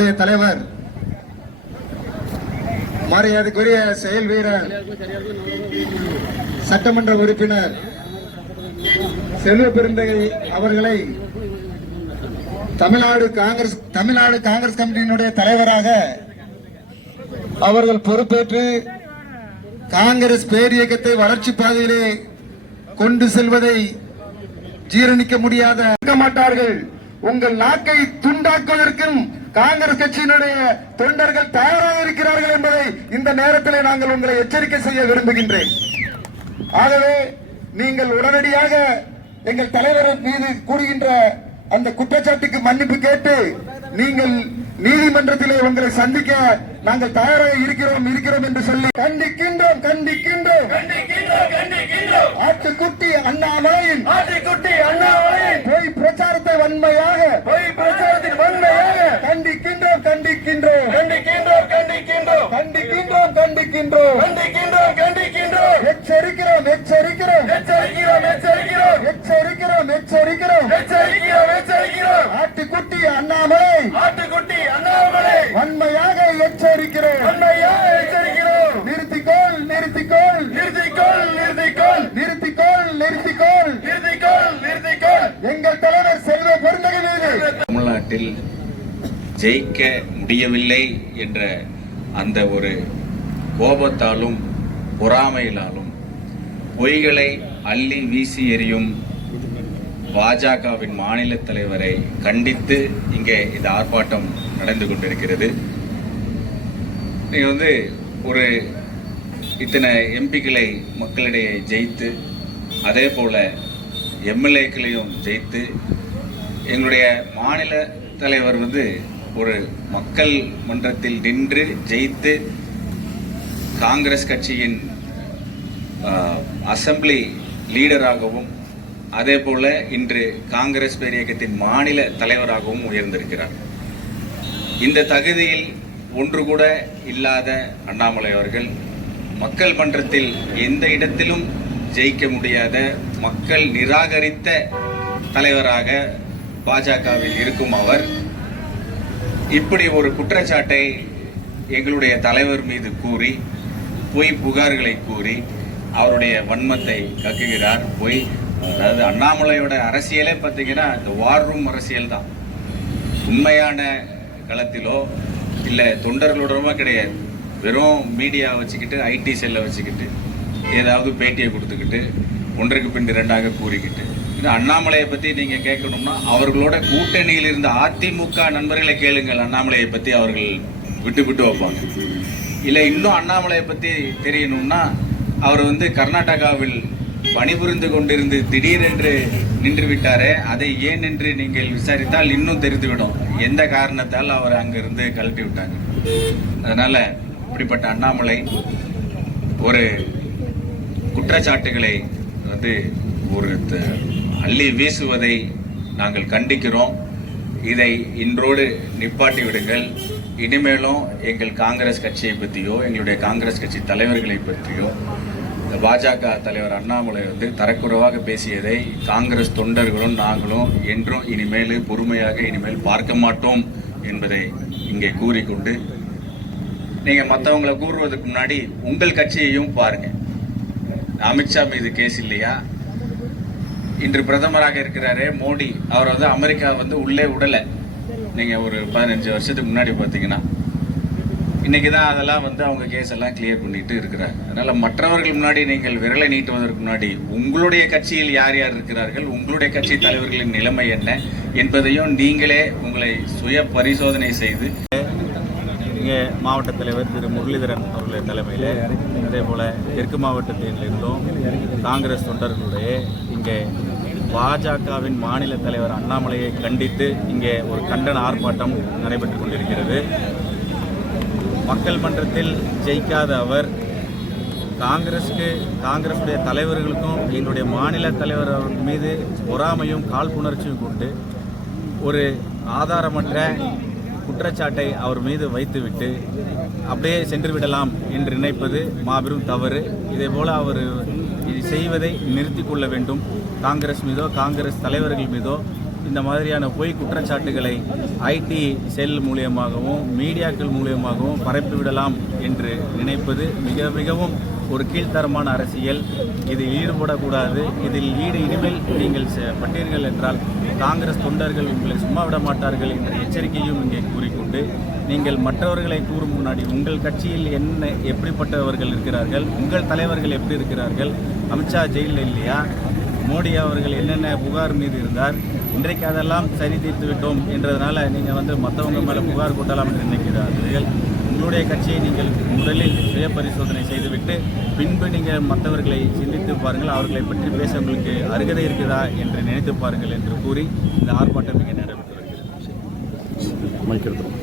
தலைவர் மரியாதைக்குரிய செயல் வீரர் சட்டமன்ற உறுப்பினர் செல்வ பெருந்தகை அவர்களை தமிழ்நாடு காங்கிரஸ் கமிட்டியினுடைய தலைவராக அவர்கள் பொறுப்பேற்று காங்கிரஸ் பேரியக்கத்தை வளர்ச்சி பாதையிலே கொண்டு செல்வதை ஜீரணிக்க முடியாத மாட்டார்கள். உங்கள் நாக்கை துண்டாக்குவதற்கும் காங்கிரஸ் கட்சியினுடைய தொண்டர்கள் தயாராக இருக்கிறார்கள் என்பதை இந்த நேரத்தில் நாங்கள் உங்களை எச்சரிக்கை செய்ய விரும்புகின்றேன். ஆகவே நீங்கள் உடனடியாக எங்கள் தலைவர் மீது கூறுகின்ற அந்த குற்றச்சாட்டுக்கு மன்னிப்பு கேட்டு நீங்கள் நீதிமன்றத்திலே உங்களை சந்திக்க நாங்கள் தயாராக இருக்கிறோம் என்று சொல்லி கண்டிக்கின்றோம். ஆட்டுக்குட்டி அண்ணாமலையின் பொய் பிரச்சாரத்தை வன்மையாக கண்டிக்கின்றோம். எச்சரிக்கிறோம். ஆட்டுக்குட்டி அண்ணாமலை வன்மையாக எச்சரிக்கிறோம். நிறுத்திக்கோள். எங்கள் தலைவர் செல்வ பெருந்தகை மீது தமிழ்நாட்டில் ஜெயிக்க முடியவில்லை என்ற அந்த ஒரு கோபத்தாலும் பொறாமையினாலும் பொய்களை அள்ளி வீசி எறியும் பாஜகவின் மாநில தலைவரை கண்டித்து இங்கே இந்த ஆர்ப்பாட்டம் நடந்து கொண்டிருக்கிறது. நீங்க ஒரு இத்தனை எம்பிக்களை மக்களிடையே ஜெயித்து அதே போல எம்எல்ஏக்களையும் ஜெயித்து எங்களுடைய மாநில தலைவர் ஒரு மக்கள் மன்றத்தில் நின்று ஜெயித்து காங்கிரஸ் கட்சியின் அசம்பிளி லீடராகவும் அதே போல இன்று காங்கிரஸ் பேரியக்கத்தின் மாநில தலைவராகவும் உயர்ந்திருக்கிறார். இந்த தகுதியில் ஒன்று கூட இல்லாத அண்ணாமலை அவர்கள் மக்கள் மன்றத்தில் எந்த இடத்திலும் ஜெயிக்க முடியாத மக்கள் நிராகரித்த தலைவராக பாஜகவில் இருக்கும் அவர் இப்படி ஒரு குற்றச்சாட்டை எங்களுடைய தலைவர் மீது கூறி பொய் புகார்களை கூறி அவருடைய வன்மத்தை கக்குகிறார். அதாவது அண்ணாமலையோட அரசியலே பார்த்தீங்கன்னா இந்த வார் ரூம் அரசியல் தான். உண்மையான களத்திலோ இல்லை தொண்டர்களோடமோ கிடையாது. வெறும் மீடியா வச்சுக்கிட்டு ஐடி செல்லை வச்சுக்கிட்டு ஏதாவது பேட்டியை கொடுத்துக்கிட்டு ஒன்றுக்கு பின் இரண்டாக கூறிக்கிட்டு இது அண்ணாமலையை பற்றி நீங்கள் கேட்கணும்னா அவர்களோட கூட்டணியில் இருந்த அதிமுக நண்பர்களை கேளுங்கள். அண்ணாமலையை பற்றி அவர்கள் விட்டு வைப்பாங்க. இல்லை இன்னும் அண்ணாமலையை பற்றி தெரியணும்னா அவர் கர்நாடகாவில் பணிபுரிந்து கொண்டிருந்து திடீரென்று நின்று விட்டாரே, அதை ஏன் என்று நீங்கள் விசாரித்தால் இன்னும் தெரிந்துவிடும் எந்த காரணத்தால் அவர் அங்கிருந்து கழட்டி விட்டாங்க. அதனால இப்படிப்பட்ட அண்ணாமலை ஒரு குற்றச்சாட்டுகளை ஒரு அள்ளி வீசுவதை நாங்கள் கண்டிக்கிறோம். இதை இன்றோடு நிப்பாட்டி விடுங்கள். இனிமேலும் எங்கள் காங்கிரஸ் கட்சியை பற்றியோ எங்களுடைய காங்கிரஸ் கட்சி தலைவர்களை பற்றியோ பாஜக தலைவர் அண்ணாமலை தரக்குறைவாக பேசியதை காங்கிரஸ் தொண்டர்களும் நாங்களும் என்றும் இனிமேல் பொறுமையாக இனிமேல் பார்க்க மாட்டோம் என்பதை இங்கே கூறிக்கொண்டு நீங்கள் மற்றவங்களை கூறுவதற்கு முன்னாடி உங்கள் கட்சியையும் பாருங்க. அமித்ஷா மீது கேஸ் இல்லையா? இன்று பிரதமராக இருக்கிறாரே மோடி, அவர் அமெரிக்கா உள்ளே விடலை. நீங்கள் ஒரு 15 வருஷத்துக்கு முன்னாடி பார்த்தீங்கன்னா இன்னைக்கு தான் அதெல்லாம் அவங்க கேஸ் எல்லாம் கிளியர் பண்ணிட்டு இருக்கிறாங்க. அதனால மற்றவர்கள் முன்னாடி நீங்கள் விரலை நீட்டுவதற்கு முன்னாடி உங்களுடைய கட்சியில் யார் யார் இருக்கிறார்கள், உங்களுடைய கட்சி தலைவர்களின் நிலைமை என்ன என்பதையும் நீங்களே உங்களை சுய பரிசோதனை செய்து இங்கே மாவட்ட தலைவர் திரு முரளிதரன் அவர்களுடைய தலைமையில் அதே போல் தெற்கு மாவட்டத்திலிருந்தும் காங்கிரஸ் தொண்டர்களுடைய இங்கே பாஜகவின் மாநில தலைவர் அண்ணாமலையை கண்டித்து இங்கே ஒரு கண்டன ஆர்ப்பாட்டம் நடைபெற்று கொண்டிருக்கிறது. மக்கள் மன்றத்தில் ஜெயிக்காத அவர் காங்கிரஸுடைய தலைவர்களுக்கும் எங்களுடைய மாநில தலைவர் மீது பொறாமையும் காழ்ப்புணர்ச்சியும் கொண்டு ஒரு ஆதாரமற்ற குற்றச்சாட்டை அவர் மீது வைத்துவிட்டு அப்படியே சென்று விடலாம் என்று நினைப்பது மாபெரும் தவறு. இதேபோல் அவர் செய்வதை நிறுத்தி கொள்ள வேண்டும். காங்கிரஸ் மீதோ காங்கிரஸ் தலைவர்கள் மீதோ இந்த மாதிரியான பொய் குற்றச்சாட்டுகளை ஐடி செல் மூலியமாகவும் மீடியாக்கள் மூலியமாகவும் பரப்பிவிடலாம் என்று நினைப்பது மிகவும் ஒரு கீழ்த்தரமான அரசியல். இதில் ஈடுபடக்கூடாது. இதில் இனிமேல் நீங்கள் பட்டீர்கள் என்றால் காங்கிரஸ் தொண்டர்கள் உங்களை சும்மா விட மாட்டார்கள் என்ற எச்சரிக்கையும் இங்கே கூறிக்கொண்டு, நீங்கள் மற்றவர்களை கூறும் முன்னாடி உங்கள் கட்சியில் எப்படிப்பட்டவர்கள் இருக்கிறார்கள், உங்கள் தலைவர்கள் எப்படி இருக்கிறார்கள், அமித்ஷா ஜெயிலில் இல்லையா, மோடி அவர்கள் என்னென்ன புகார் மீது இருந்தார், இன்றைக்கு அதெல்லாம் சரி தீர்த்து விட்டோம் என்றதுனால நீங்கள் மற்றவங்க மேலே புகார் கொட்டலாம் என்று நினைக்கிறார்கள். உங்களுடைய கட்சியை நீங்கள் முதலில் சுய பரிசோதனை செய்துவிட்டு பின்பு நீங்கள் மற்றவர்களை சிந்தித்து பாருங்கள், அவர்களை பற்றி பேச உங்களுக்கு அருகதை இருக்குதா என்று நினைத்து பாருங்கள் என்று கூறி இந்த ஆர்ப்பாட்டம் இங்கே நடைபெற்று வருகிறது.